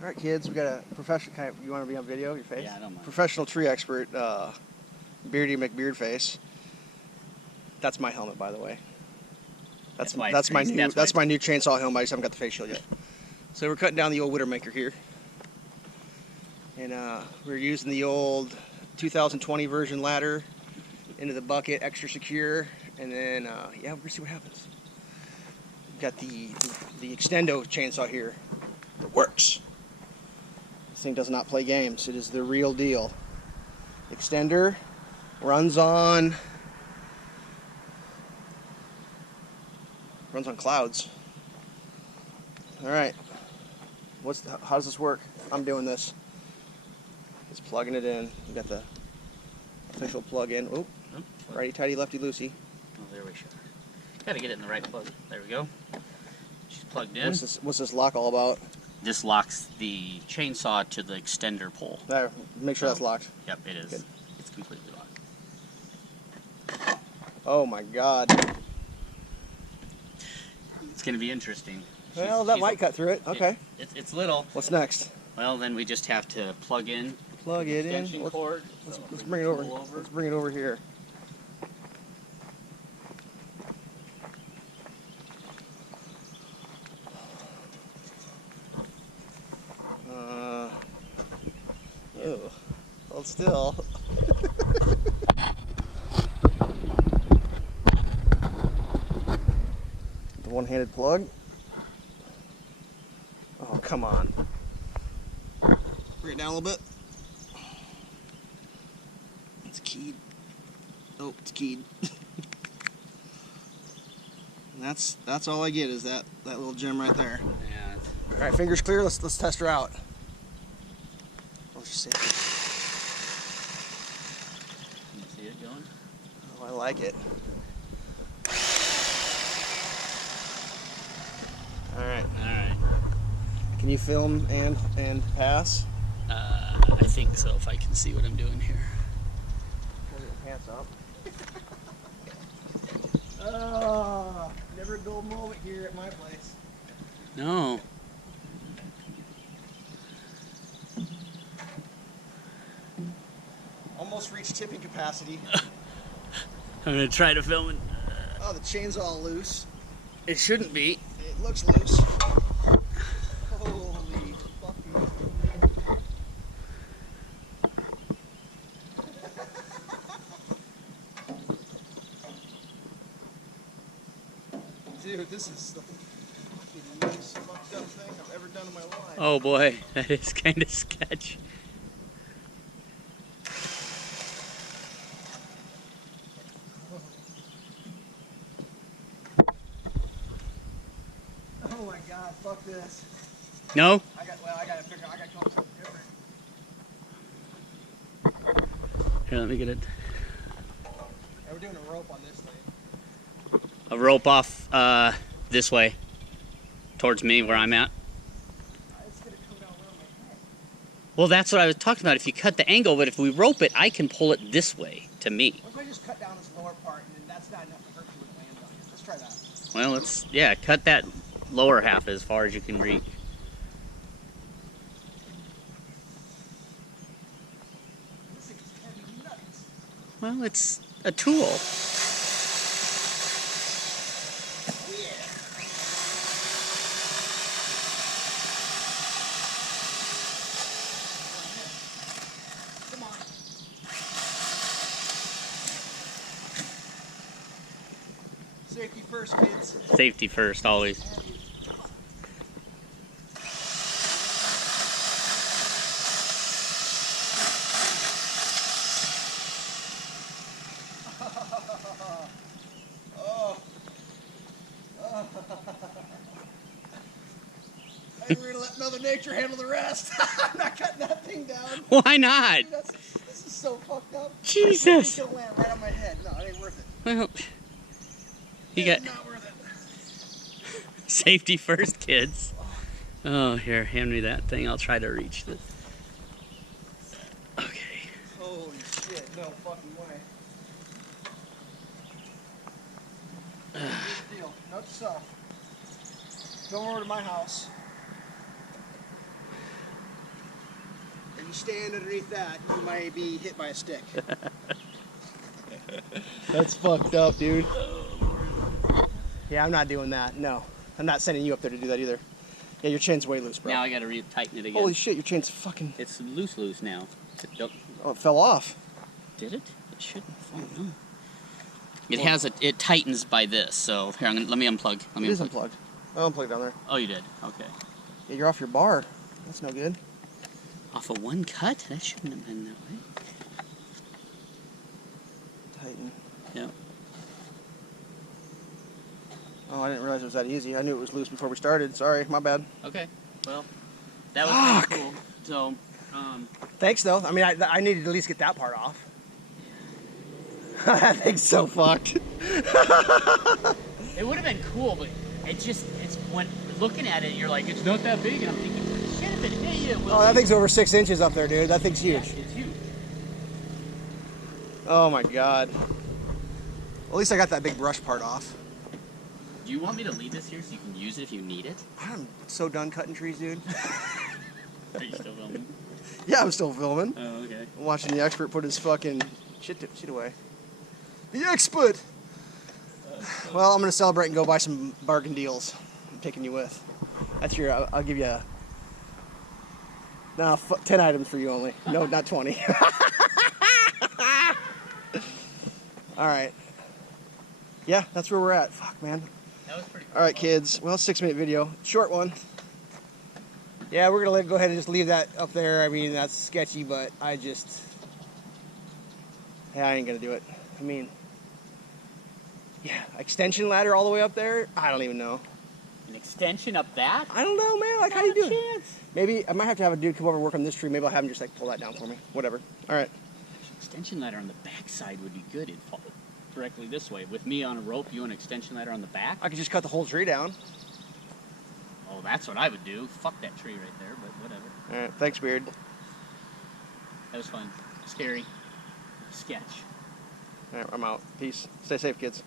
All right, kids, we got a professional. You want to be on video? Your face? Yeah, I don't mind. Professional tree expert, Beardy McBeardface. That's my helmet, by the way. That's my new chainsaw helmet. I just haven't got the face shield yet. So we're cutting down the old Widowmaker here, and we're using the old 2020 version ladder into the bucket, extra secure, and then yeah, we're gonna see what happens. We've got the extendo chainsaw here. It works. This thing does not play games. It is the real deal. Extender runs on clouds. All right. How does this work? I'm doing this. Just plugging it in. We got the official plug in. Oh, righty tighty, lefty loosey. Oh, there we go. Gotta get it in the right plug. There we go. She's plugged in. What's this lock all about? This locks the chainsaw to the extender pole. There, make sure that's locked. Yep, it is. Good. It's completely locked. Oh my God. It's gonna be interesting. Well, that might cut through it. Okay. It's little. What's next? Well, then we just have to plug in. Plug it in. Cord. Let's bring it over. Let's bring it over here. Ew. Hold still. The one-handed plug. Oh, come on. Bring it down a little bit. It's keyed. Oh, it's keyed. And that's all I get is that little gem right there. Yeah. All right, fingers clear. Let's test her out. Let's just see. Can you see it going? Oh, I like it. All right. All right. Can you film and pass? I think so. If I can see what I'm doing here. Hold your pants up. Oh, never a dull moment here at my place. No. Almost reached tipping capacity. I'm gonna try to film it. Oh, the chain's all loose. It shouldn't be. It looks loose. Holy fucking. Dude, this is the fucking most fucked up thing I've ever done in my life. Oh boy, that is kind of sketch. Oh my God, fuck this. No? I gotta come up with something different. Here, let me get it. Yeah, we're doing a rope on this thing. A rope off this way, towards me where I'm at. It's gonna come down around my head. Well, that's what I was talking about. If you cut the angle, but if we rope it, I can pull it this way to me. What if I just cut down this lower part and then that's not enough to hurt you with land on it? Let's try that. Well, yeah, cut that lower half as far as you can reach. This thing's heavy nuts. Well, it's a tool. Come on. Safety first, kids. Safety first, always. I think we're gonna let Mother Nature handle the rest. I'm not cutting that thing down. Why not? Dude, this is so fucked up. Jesus. It's gonna land right on my head. No, it ain't worth it. Well, you got Not worth it. safety first, kids. Oh, here, hand me that thing. I'll try to reach this. Okay. Holy shit, no fucking way. Here's the deal. Note to self. Come over to my house. you stand underneath that, you might be hit by a stick. That's fucked up, dude. Yeah, I'm not doing that. No. I'm not sending you up there to do that either. Yeah, your chain's way loose, bro. Now I gotta re-tighten it again. Holy shit, your chain's fucking... It's loose now. Oh, it fell off. Did it? It shouldn't fall, no. It tightens by this, so here, let me unplug. It is unplugged. I'll unplug down there. Oh, you did? Okay. Yeah, you're off your bar. That's no good. Off of one cut? That shouldn't have been that way. Tighten. Yep. Oh, I didn't realize it was that easy. I knew it was loose before we started. Sorry, my bad. Okay. Well, that was pretty cool. So, thanks, though. I mean, I needed to at least get that part off. That thing's so fucked. It would have been cool, but it's when looking at it, you're like, it's not that big, and I'm thinking, shit, if it hit you, it will. Oh, that thing's over 6 inches up there, dude. That thing's huge. Yeah, it's huge. Oh my god. At least I got that big brush part off. Do you want me to leave this here so you can use it if you need it? I'm so done cutting trees, dude. Are you still filming? Yeah, I'm still filming. Oh, okay. I'm watching the expert put his fucking shit away. The expert! Well, I'm going to celebrate and go buy some bargain deals. I'm taking you with. That's your, I'll give you 10 items for you only. No, not 20. Alright. Yeah, that's where we're at. Fuck, man. That was pretty cool. Alright, kids. Well, 6-minute video. Short one. Yeah, we're going to go ahead and just leave that up there. I mean, that's sketchy, but I ain't going to do it. I mean, yeah, extension ladder all the way up there? I don't even know. An extension up that? I don't know, man. Like, how you do it? Maybe I might have to have a dude come over and work on this tree. Maybe I'll have him just like pull that down for me. Whatever. All right. Extension ladder on the back side would be good. It'd fall directly this way. With me on a rope, you an extension ladder on the back? I could just cut the whole tree down. Oh, that's what I would do. Fuck that tree right there, but whatever. All right. Thanks, Beard. That was fun. Scary. Sketch. All right. I'm out. Peace. Stay safe, kids.